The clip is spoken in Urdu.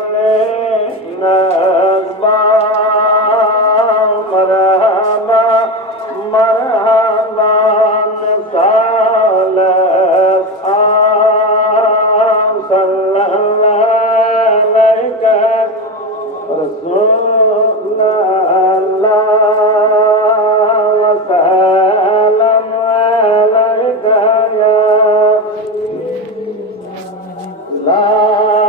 مرسلين مرحبا مرحبا مثال صلى الله عليك رسول الله وسلم عليك يا لا